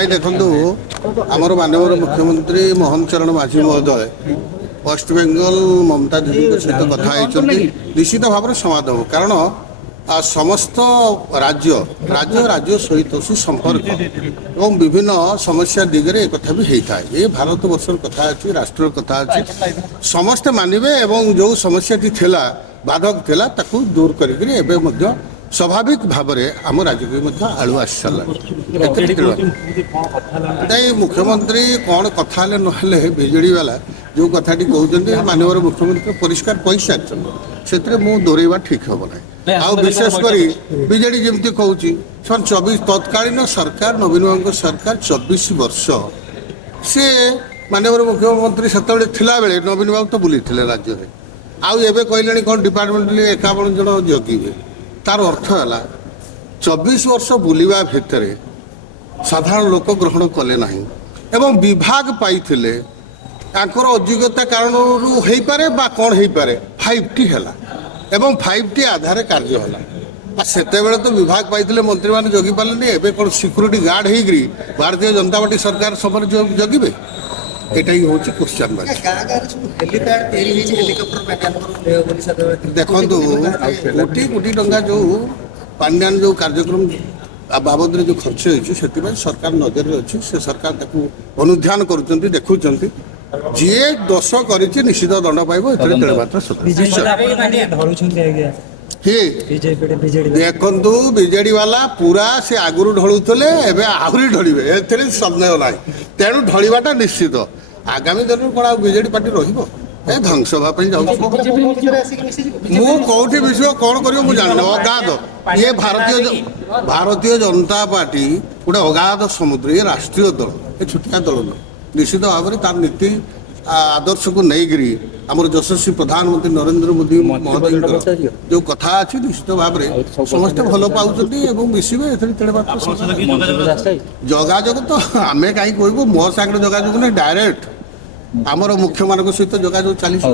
ନାଇଁ ଦେଖନ୍ତୁ ଆମର ମାନ୍ୟବର ମୁଖ୍ୟମନ୍ତ୍ରୀ ମୋହନ ଚରଣ ମାଝୀ ମହୋଦୟ ୱେଷ୍ଟବେଙ୍ଗଲ ମମତା ଦିଦିଙ୍କ ସହିତ କଥା ହେଇଛନ୍ତି। ନିଶ୍ଚିତ ଭାବରେ ସମାଧାନ ହେବ କାରଣ ସମସ୍ତ ରାଜ୍ୟ ସହିତ ସୁସମ୍ପର୍କ ଏବଂ ବିଭିନ୍ନ ସମସ୍ୟା ଦିଗରେ ଏକଥା ବି ହେଇଥାଏ। ଏ ଭାରତ ବର୍ଷର କଥା ଅଛି, ରାଷ୍ଟ୍ରର କଥା ଅଛି, ସମସ୍ତେ ମାନିବେ ଏବଂ ଯେଉଁ ସମସ୍ୟାଟି ଥିଲା ବାଧକ ଥିଲା ତାକୁ ଦୂର କରିକି ଏବେ ମଧ୍ୟ ସ୍ୱାଭାବିକ ଭାବରେ ଆମ ରାଜ୍ୟକୁ ମଧ୍ୟ ଆଳୁ ଆସି ସାରିଲାଣି। ନାଇଁ ମୁଖ୍ୟମନ୍ତ୍ରୀ କ'ଣ କଥା ହେଲେ ନହେଲେ ବିଜେଡ଼ି ବାଲା ଯେଉଁ କଥାଟି କହୁଛନ୍ତି ମାନ୍ୟବର ମୁଖ୍ୟମନ୍ତ୍ରୀ ପରିଷ୍କାର କହିସାରିଛନ୍ତି, ସେଥିରେ ମୁଁ ଦୌରେଇବା ଠିକ୍ ହେବ ନାହିଁ। ଆଉ ବିଶେଷ କରି ବିଜେଡ଼ି ଯେମିତି କହୁଛି ସେମାନେ 24 ତତ୍କାଳୀନ ସରକାର ନବୀନ ବାବୁଙ୍କ ସରକାର 24 ବର୍ଷ ସେ ମାନ୍ୟବର ମୁଖ୍ୟମନ୍ତ୍ରୀ ସେତେବେଳେ ଥିଲାବେଳେ ନବୀନ ବାବୁ ତ ବୁଲିଥିଲେ ରାଜ୍ୟରେ। ଆଉ ଏବେ କହିଲେଣି କ'ଣ ଡିପାର୍ଟମେଣ୍ଟଲି 51 ଜଣ ଜଗିବେ। ତାର ଅର୍ଥ ହେଲା 24 ବର୍ଷ ବୁଲିବା ଭିତରେ ସାଧାରଣ ଲୋକ ଗ୍ରହଣ କଲେ ନାହିଁ ଏବଂ ବିଭାଗ ପାଇଥିଲେ ତାଙ୍କର ଅযোଗ୍ୟତା କାରଣରୁ ହେଇପାରେ ବା କ'ଣ ହେଇପାରେ 5ଟି ହେଲା ଏବଂ 5ଟି ଆଧାରରେ କାର୍ଯ୍ୟ ହେଲା। ଆଉ ସେତେବେଳେ ତ ବିଭାଗ ପାଇଥିଲେ ମନ୍ତ୍ରୀମାନେ ଜଗି ପାରିଲେନି। ଏବେ କ'ଣ ସିକ୍ୟୁରିଟି ଗାର୍ଡ ହେଇକରି ଭାରତୀୟ ଜନତା ପାର୍ଟି ସରକାର ସମୟରେ ଜଗିବେ? ଏଇଟା ହିଁ ହେଉଛି କ୍ୱେଶ୍ଚନ୍ ମାର୍କ। ଦେଖନ୍ତୁ କୋଟି କୋଟି ଟଙ୍କା ଯେଉଁ ପାଣ୍ଡିଆନ ଯେଉଁ କାର୍ଯ୍ୟକ୍ରମ ବାବଦରେ ଯେଉଁ ଖର୍ଚ୍ଚ ହେଇଛି ସେଥିପାଇଁ ସରକାର ନଜରରେ ଅଛି। ସେ ସରକାର ତାକୁ ଅନୁଧ୍ୟାନ କରୁଛନ୍ତି, ଦେଖୁଛନ୍ତି। ଯିଏ ଦୋଷ କରିଛି ନିଶ୍ଚିତ ଦଣ୍ଡ ପାଇବ, ଏଥିରେ ତେଳମାତ୍ର ଦେଖନ୍ତୁ ବିଜେଡି ବାଲା ପୁରା ସେ ଆଗରୁ ଢଳୁଥିଲେ, ଏବେ ଆହୁରି ଢଳିବେ, ଏଥିରେ ସନ୍ଦେହ ନାହିଁ। ତେଣୁ ଢଳିବାଟା ନିଶ୍ଚିତ। ଆଗାମୀ ଦିନରେ କ'ଣ ଆଉ ବିଜେଡି ପାର୍ଟି ରହିବ? ଏ ଧ୍ୱଂସ ହେବା ପାଇଁ ଯାଉଛି। ମୁଁ କୋଉଠି ମିଶିବ କ'ଣ କରିବ ମୁଁ ଜାଣିନି। ଅଗାଧ ଇଏ ଭାରତୀୟ ଜନତା ପାର୍ଟି ଗୋଟେ ଅଗାଧ ସମୁଦ୍ର। ଇଏ ରାଷ୍ଟ୍ରୀୟ ଦଳ, ଏ ଛୋଟିଆ ଦଳ ନୁହଁ। ନିଶ୍ଚିତ ଭାବରେ ତାର ନୀତି ଆଦର୍ଶକୁ ନେଇକରି ଆମର ଯଶସ୍ୱୀ ପ୍ରଧାନମନ୍ତ୍ରୀ ନରେନ୍ଦ୍ର ମୋଦି ମହୋଦୟଙ୍କର ଯେଉଁ କଥା ଅଛି ନିଶ୍ଚିତ ଭାବରେ ସମସ୍ତେ ଭଲ ପାଉଛନ୍ତି ଏବଂ ମିଶିବେ, ଏଥିରେ ତେଣୁମାତ୍ର ଯୋଗାଯୋଗ ତ ଆମେ କାହିଁ କହିବୁ। ମୋ ସାଙ୍ଗରେ ଯୋଗାଯୋଗ ନାହିଁ, ଡାଇରେକ୍ଟ ଆମର ମୁଖ୍ୟମାନଙ୍କ ସହିତ ଯୋଗାଯୋଗ ଚାଲିଛି।